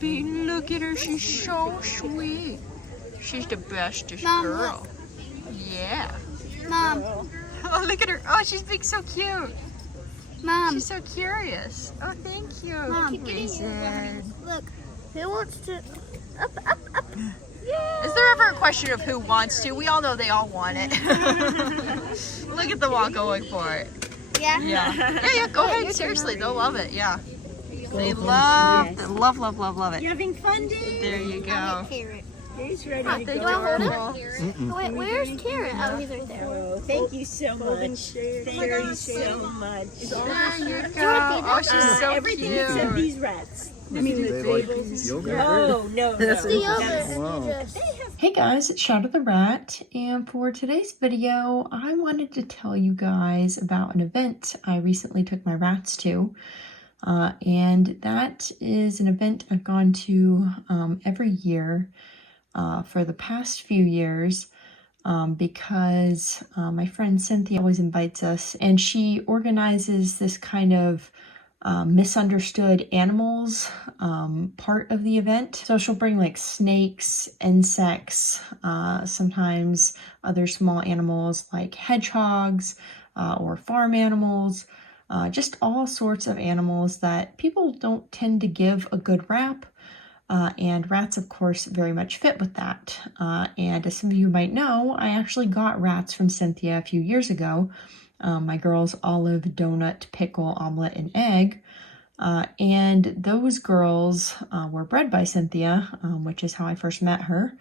puppy. Look at her. She's so sweet. She's the bestest Mom, girl. Yeah. Mom, Oh, look at her. Oh, she's being so cute. Mom, She's so curious. Oh, thank you. Mom. Raisin. Look. Who wants to? Up. Yeah. Is there ever a question of who wants to? We all know they all want it. Look at them all going for it. Yeah. Yeah. Go ahead. Seriously, they'll love it. Yeah. They love it. You having fun, Dave? There you go. I'll get Carrot. He's ready to Do go. I hold him? Wait, where's Carrot? Oh, he's right there. Oh, thank you so much. Thank you so much. There you feed go. them? Oh, she's so Everything except cute. these rats. Do they like yogurt? Oh, no. The yogurt. That's- Wow. Just... Hey guys, it's Shadow the Rat, and for today's video, I wanted to tell you guys about an event I recently took my rats to, and that is an event I've gone to every year for the past few years because my friend Cynthia always invites us, and she organizes this kind of misunderstood animals part of the event. So she'll bring like snakes, insects, sometimes other small animals like hedgehogs or farm animals, just all sorts of animals that people don't tend to give a good rap. And rats, of course, very much fit with that. And as some of you might know, I actually got rats from Cynthia a few years ago. My girls Olive, Donut, Pickle, Omelet, and Egg. And those girls were bred by Cynthia, which is how I first met her.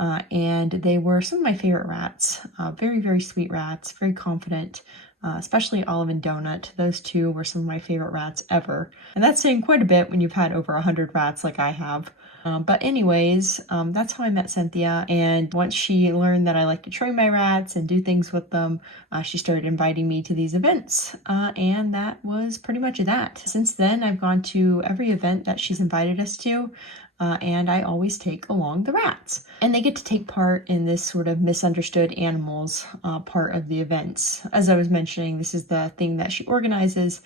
And they were some of my favorite rats. Very, very sweet rats, very confident, especially Olive and Donut. Those two were some of my favorite rats ever. And that's saying quite a bit when you've had over 100 rats like I have. But anyways, that's how I met Cynthia, and once she learned that I like to train my rats and do things with them, she started inviting me to these events, and that was pretty much that. Since then, I've gone to every event that she's invited us to, and I always take along the rats. And they get to take part in this sort of misunderstood animals part of the events. As I was mentioning, this is the thing that she organizes.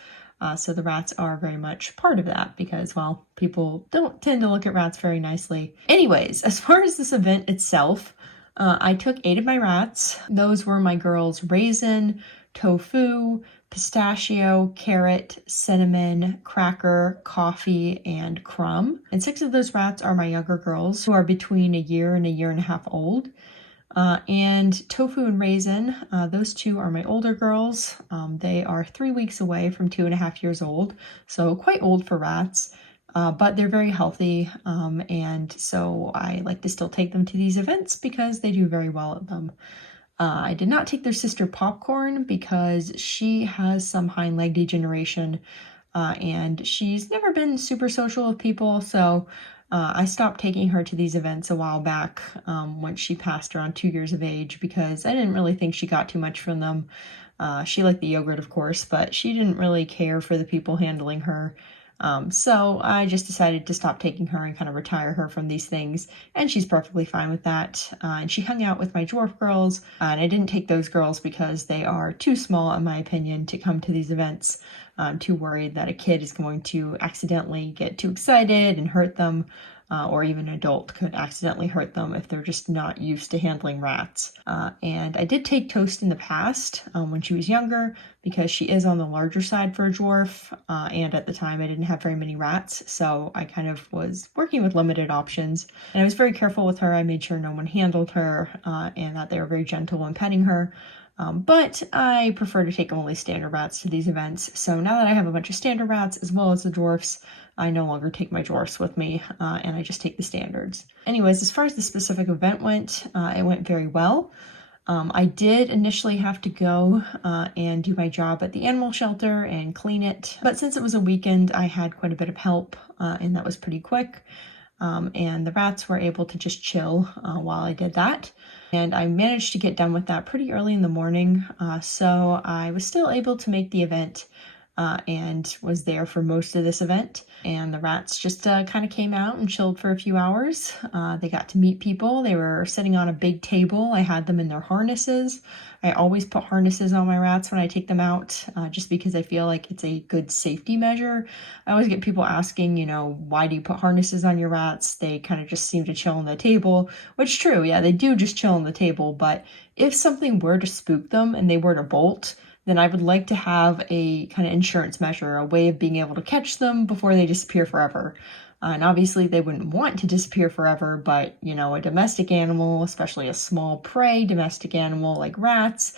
So the rats are very much part of that because, well, people don't tend to look at rats very nicely. Anyways, as far as this event itself, I took 8 of my rats. Those were my girls Raisin, Tofu, Pistachio, Carrot, Cinnamon, Cracker, Coffee, and Crumb. And 6 of those rats are my younger girls who are between a year and a year and a half old. And Tofu and Raisin, those 2 are my older girls. They are 3 weeks away from 2.5 years old, so quite old for rats, but they're very healthy, and so I like to still take them to these events because they do very well at them. I did not take their sister Popcorn because she has some hind leg degeneration, and she's never been super social with people, so I stopped taking her to these events a while back once she passed around 2 years of age because I didn't really think she got too much from them. She liked the yogurt, of course, but she didn't really care for the people handling her. So I just decided to stop taking her and kind of retire her from these things, and she's perfectly fine with that. And she hung out with my dwarf girls, and I didn't take those girls because they are too small, in my opinion, to come to these events. I'm too worried that a kid is going to accidentally get too excited and hurt them, or even an adult could accidentally hurt them if they're just not used to handling rats. And I did take Toast in the past when she was younger because she is on the larger side for a dwarf, and at the time I didn't have very many rats, so I kind of was working with limited options. And I was very careful with her. I made sure no one handled her and that they were very gentle when petting her. But I prefer to take only standard rats to these events. So now that I have a bunch of standard rats as well as the dwarfs, I no longer take my dwarfs with me, and I just take the standards. Anyways, as far as the specific event went, it went very well. I did initially have to go and do my job at the animal shelter and clean it, but since it was a weekend, I had quite a bit of help, and that was pretty quick. And the rats were able to just chill while I did that. And I managed to get done with that pretty early in the morning, so I was still able to make the event and was there for most of this event. And the rats just kind of came out and chilled for a few hours. They got to meet people. They were sitting on a big table. I had them in their harnesses. I always put harnesses on my rats when I take them out, just because I feel like it's a good safety measure. I always get people asking, you know, why do you put harnesses on your rats? They kind of just seem to chill on the table, which is true. Yeah, they do just chill on the table. But if something were to spook them and they were to bolt, then I would like to have a kind of insurance measure, a way of being able to catch them before they disappear forever. And obviously they wouldn't want to disappear forever, but, you know, a domestic animal, especially a small prey domestic animal like rats,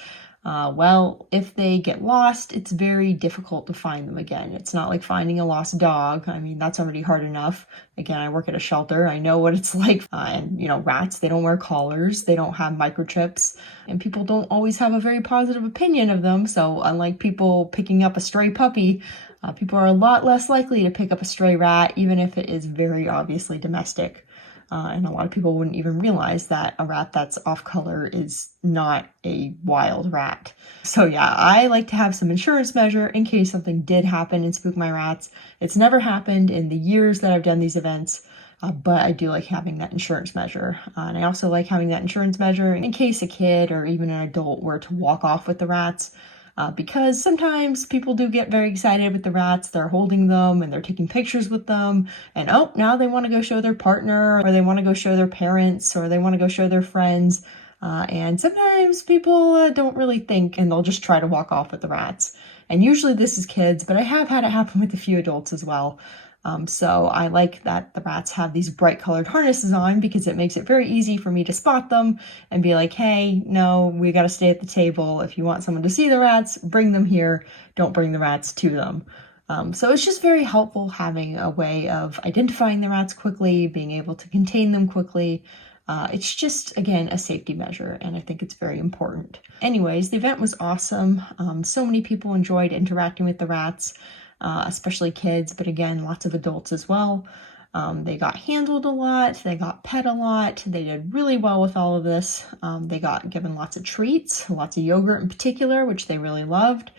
well, if they get lost, it's very difficult to find them again. It's not like finding a lost dog. I mean, that's already hard enough. Again, I work at a shelter. I know what it's like. And, you know, rats, they don't wear collars. They don't have microchips. And people don't always have a very positive opinion of them. So unlike people picking up a stray puppy, people are a lot less likely to pick up a stray rat, even if it is very obviously domestic. And a lot of people wouldn't even realize that a rat that's off color is not a wild rat. So yeah, I like to have some insurance measure in case something did happen and spook my rats. It's never happened in the years that I've done these events, but I do like having that insurance measure. And I also like having that insurance measure in case a kid or even an adult were to walk off with the rats. Because sometimes people do get very excited with the rats. They're holding them and they're taking pictures with them. And oh, now they want to go show their partner, or they want to go show their parents, or they want to go show their friends. And sometimes people don't really think, and they'll just try to walk off with the rats. And usually this is kids, but I have had it happen with a few adults as well. So I like that the rats have these bright colored harnesses on because it makes it very easy for me to spot them and be like, hey, no, we got to stay at the table. If you want someone to see the rats, bring them here. Don't bring the rats to them. So it's just very helpful having a way of identifying the rats quickly, being able to contain them quickly. It's just, again, a safety measure, and I think it's very important. Anyways, the event was awesome. So many people enjoyed interacting with the rats. Especially kids, but again, lots of adults as well. They got handled a lot, they got pet a lot, they did really well with all of this. They got given lots of treats, lots of yogurt in particular, which they really loved.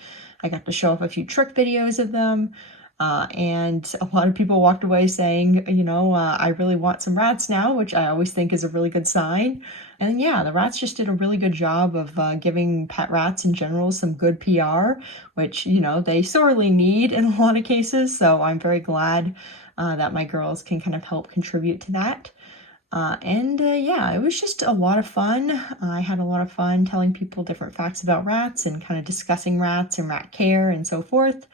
I got to show off a few trick videos of them. And a lot of people walked away saying, you know, I really want some rats now, which I always think is a really good sign. And yeah, the rats just did a really good job of giving pet rats in general some good PR, which, you know, they sorely need in a lot of cases. So I'm very glad that my girls can kind of help contribute to that. Yeah, it was just a lot of fun. I had a lot of fun telling people different facts about rats and kind of discussing rats and rat care and so forth.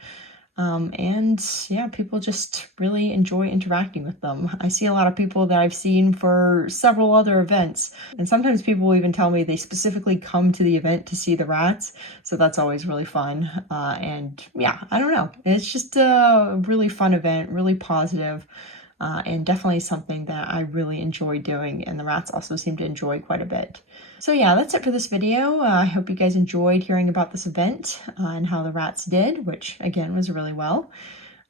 Yeah, people just really enjoy interacting with them. I see a lot of people that I've seen for several other events, and sometimes people will even tell me they specifically come to the event to see the rats, so that's always really fun. Yeah, I don't know. It's just a really fun event, really positive. And definitely something that I really enjoy doing, and the rats also seem to enjoy quite a bit. So yeah, that's it for this video. I hope you guys enjoyed hearing about this event and how the rats did, which again was really well.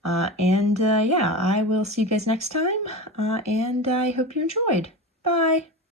Yeah, I will see you guys next time, and I hope you enjoyed. Bye!